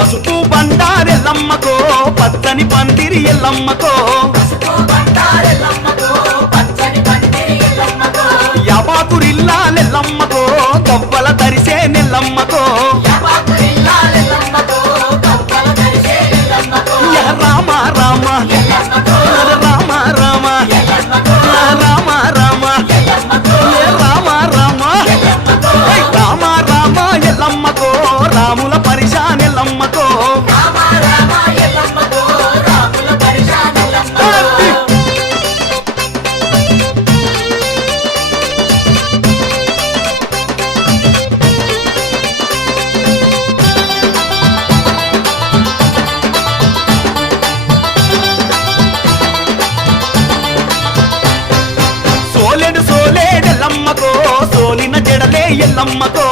పసుపు బండారెల్లమ్మకో పచ్చని పందిరి ఎల్లమ్మకో యాబాకురిల్లాలెల్లమ్మకో గవ్వల తరిసే నెల్లమ్మకో రామ రామ రామ రామ రామ రామ రామ రామ రామ రామ ఎల్లమ్మకో రాముల పరిశానెల్లమ్మకో సోలెడు సోలేడెల్లమ్మకో సోలిన జడలే ఎల్లమ్మకో